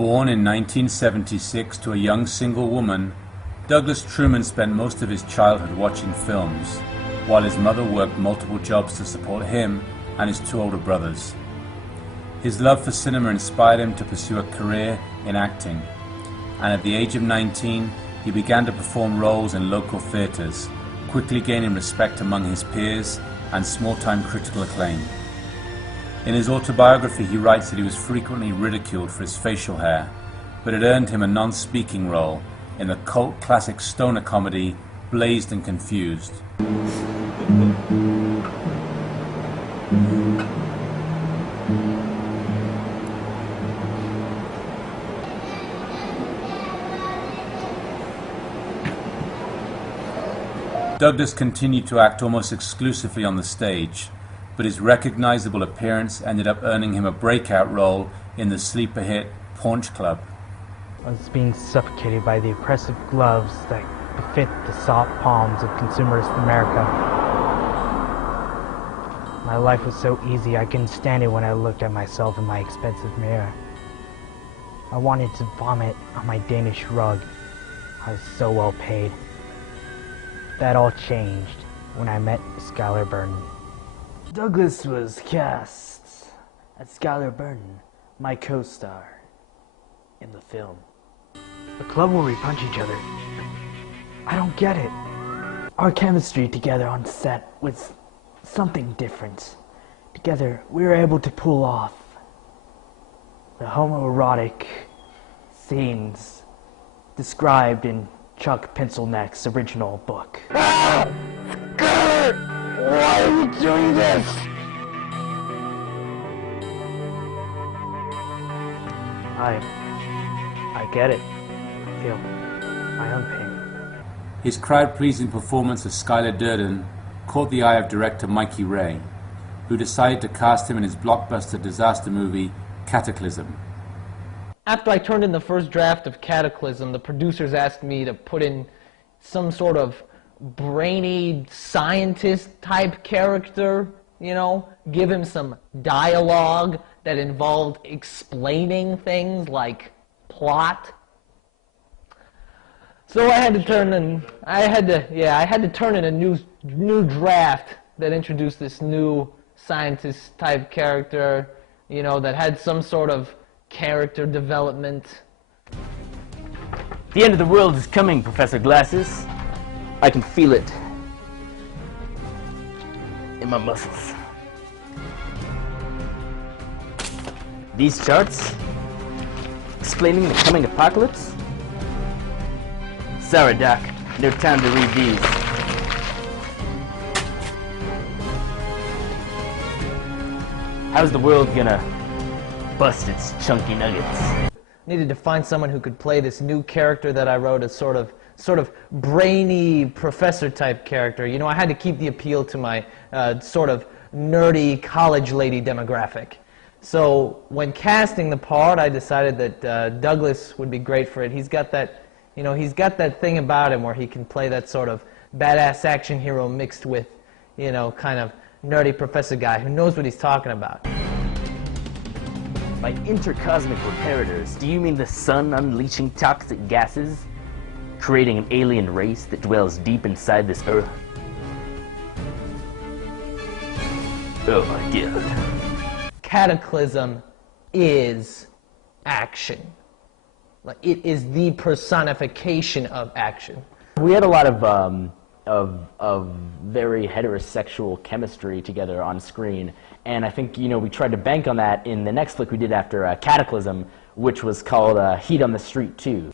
Born in 1976 to a young single woman, Douglas Truman spent most of his childhood watching films, while his mother worked multiple jobs to support him and his two older brothers. His love for cinema inspired him to pursue a career in acting, and at the age of 19, he began to perform roles in local theaters, quickly gaining respect among his peers and small-time critical acclaim. In his autobiography, he writes that he was frequently ridiculed for his facial hair, but it earned him a non-speaking role in the cult classic stoner comedy Blazed and Confused. Douglas continued to act almost exclusively on the stage, but his recognizable appearance ended up earning him a breakout role in the sleeper hit Paunch Club. I was being suffocated by the oppressive gloves that befit the soft palms of consumerist America. My life was so easy I couldn't stand it when I looked at myself in my expensive mirror. I wanted to vomit on my Danish rug. I was so well paid. That all changed when I met Skylar Burton. Douglas was cast as Skylar Burton, my co-star in the film. The club where we punch each other. I don't get it. Our chemistry together on set was something different. Together, we were able to pull off the homoerotic scenes described in Chuck Pencilneck's original book. Ah! Skylar! Why are you doing this? I get it. I feel my own pain. His crowd-pleasing performance of Skylar Durden caught the eye of director Mikey Ray, who decided to cast him in his blockbuster disaster movie Cataclysm. After I turned in the first draft of Cataclysm, the producers asked me to put in some sort of brainy scientist-type character, you know, give him some dialogue that involved explaining things like plot. So I had to turn in, I had to turn in a new draft that introduced this new scientist-type character, you know, that had some sort of character development. The end of the world is coming, Professor Glasses. I can feel it in my muscles. These charts explaining the coming apocalypse? Sorry, Doc. No time to read these. How's the world gonna bust its chunky nuggets? Needed to find someone who could play this new character that I wrote, as sort of brainy professor-type character. You know, I had to keep the appeal to my sort of nerdy college lady demographic. So when casting the part, I decided that Douglas would be great for it. He's got that, you know, he's got that thing about him where he can play that sort of badass action hero mixed with, you know, kind of nerdy professor guy who knows what he's talking about. By intercosmic reparators, do you mean the sun unleashing toxic gases? Creating an alien race that dwells deep inside this earth? Oh my god. Cataclysm is action. Like, it is the personification of action. We had a lot of very heterosexual chemistry together on screen, and I think, you know, we tried to bank on that in the next flick we did after Cataclysm, which was called Heat on the Street 2.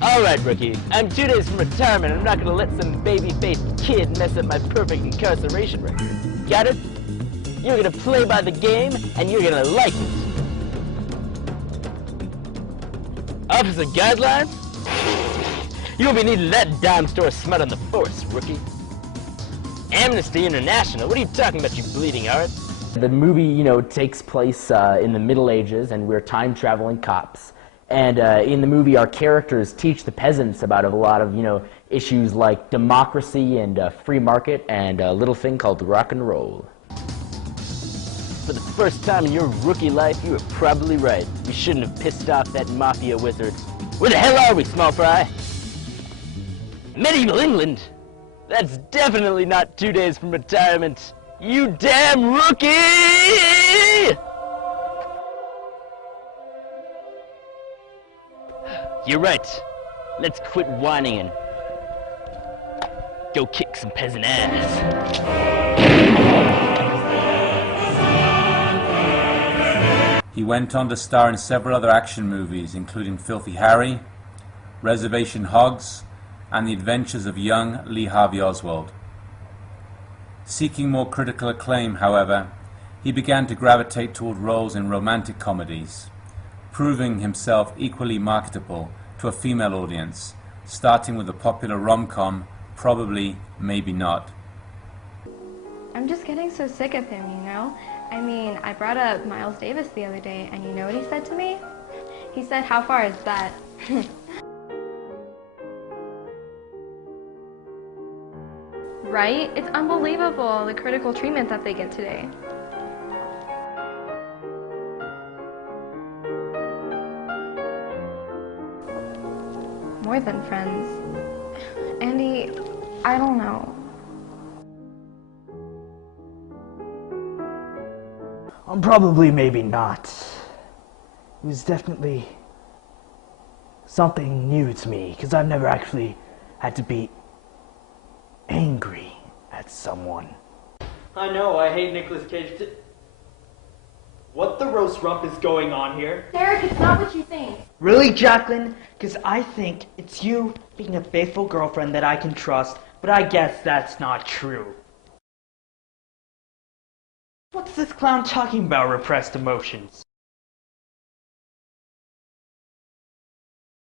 Alright, rookie, I'm 2 days from retirement. I'm not gonna let some baby-faced kid mess up my perfect incarceration record. Got it? You're gonna play by the game, and you're gonna like it. Officer guidelines? You'll be needing that dime store smut on the force, rookie. Amnesty International? What are you talking about, you bleeding heart? The movie, you know, takes place in the Middle Ages, and we're time-traveling cops. And in the movie, our characters teach the peasants about a lot of, you know, issues like democracy and free market and a little thing called rock and roll. for the first time in your rookie life, you were probably right. We shouldn't have pissed off that mafia wizard. Where the hell are we, small fry? Medieval England? That's definitely not 2 days from retirement. You damn rookie! You're right. Let's quit whining and go kick some peasant ass. He went on to star in several other action movies, including Filthy Harry, Reservation Hogs, and The Adventures of Young Lee Harvey Oswald. Seeking more critical acclaim, however, he began to gravitate toward roles in romantic comedies, proving himself equally marketable to a female audience, starting with the popular rom-com Probably, Maybe Not. I'm just getting so sick of him, you know? I mean, I brought up Miles Davis the other day, and you know what he said to me? He said, "How far is that?" Right? It's unbelievable, the critical treatment that they get today. More than friends. Andy, I don't know. Probably, maybe not. It was definitely something new to me, because I've never actually had to be angry at someone. I know, I hate Nicolas Cage. What the roast rump is going on here? Derek, it's not what you think. Really, Jacqueline? Because I think it's you being a faithful girlfriend that I can trust, but I guess that's not true. What's this clown talking about, repressed emotions?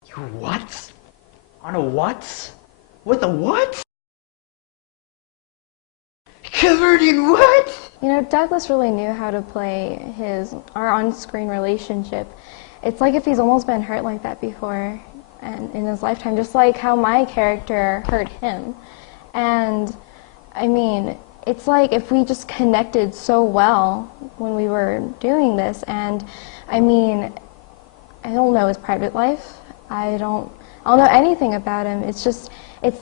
You what? On a what? With a what? Covered in what? You know, Douglas really knew how to play our on-screen relationship. It's like if he's almost been hurt like that before and in his lifetime, just like how my character hurt him. And, I mean, it's like if we just connected so well when we were doing this. And, I mean, I don't know his private life. I don't know anything about him. It's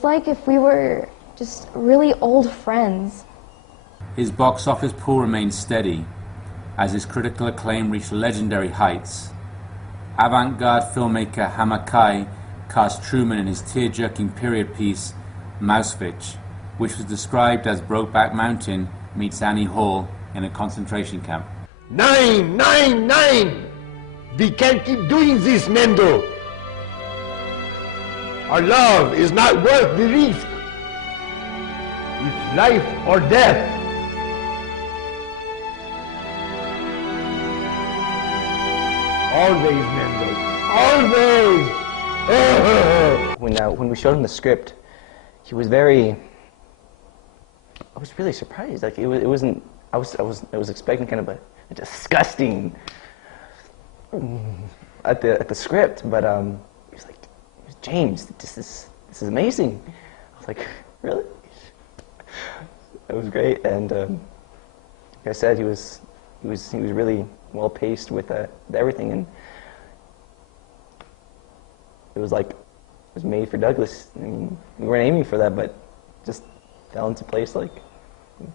like if we were just really old friends. His box office pull remained steady as his critical acclaim reached legendary heights. Avant-garde filmmaker Hamakai cast Truman in his tear-jerking period piece Mauswitz, which was described as Brokeback Mountain meets Annie Hall in a concentration camp. 999! We can't keep doing this, Mendo. Our love is not worth the risk. It's life or death. Always, Mendo. Always! When we showed him the script, he was very... I was really surprised. Like, it wasn't... I was expecting kind of a disgusting... at the script, but he was like, "James, this is amazing." I was like, "Really?" It was great, and like I said, he was really well paced with everything, and it was made for Douglas. I mean, we weren't aiming for that, but just fell into place like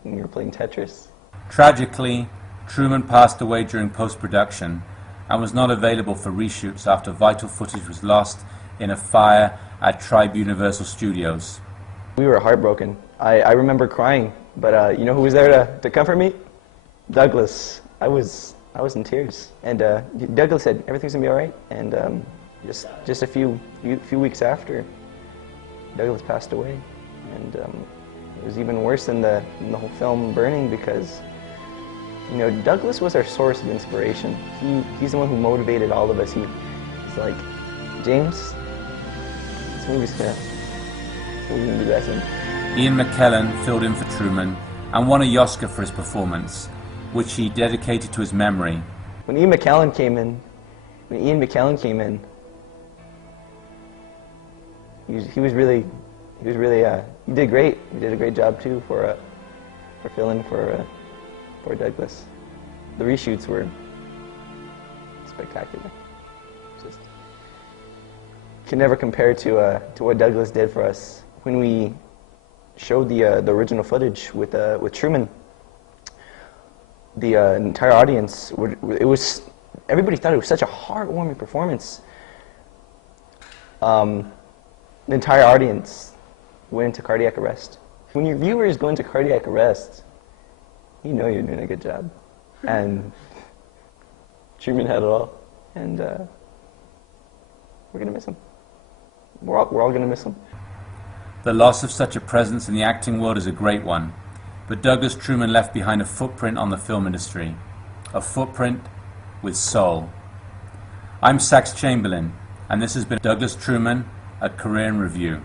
when we were playing Tetris. Tragically, Truman passed away during post-production and was not available for reshoots after vital footage was lost in a fire at Tribe Universal Studios. We were heartbroken. I remember crying, but you know who was there to comfort me? Douglas. I was in tears, and Douglas said everything's gonna be all right. And just a few weeks after, Douglas passed away, and it was even worse than the whole film burning, because you know, Douglas was our source of inspiration. He's the one who motivated all of us. He's like, "James, this movie's gonna be the best." Ian McKellen filled in for Truman and won a Oscar for his performance, which he dedicated to his memory. When Ian McKellen came in, he did great. He did a great job too for filling for Douglas. the reshoots were spectacular. Just can never compare to what Douglas did for us. When we showed the original footage with Truman, the entire audience, everybody thought it was such a heartwarming performance. The entire audience went into cardiac arrest. When your viewers go into cardiac arrest, you know you're doing a good job. And Truman had it all. And we're going to miss him. We're all going to miss him. The loss of such a presence in the acting world is a great one, but Douglas Truman left behind a footprint on the film industry, a footprint with soul. I'm Sax Chamberlain, and this has been Douglas Truman, a Career in Review.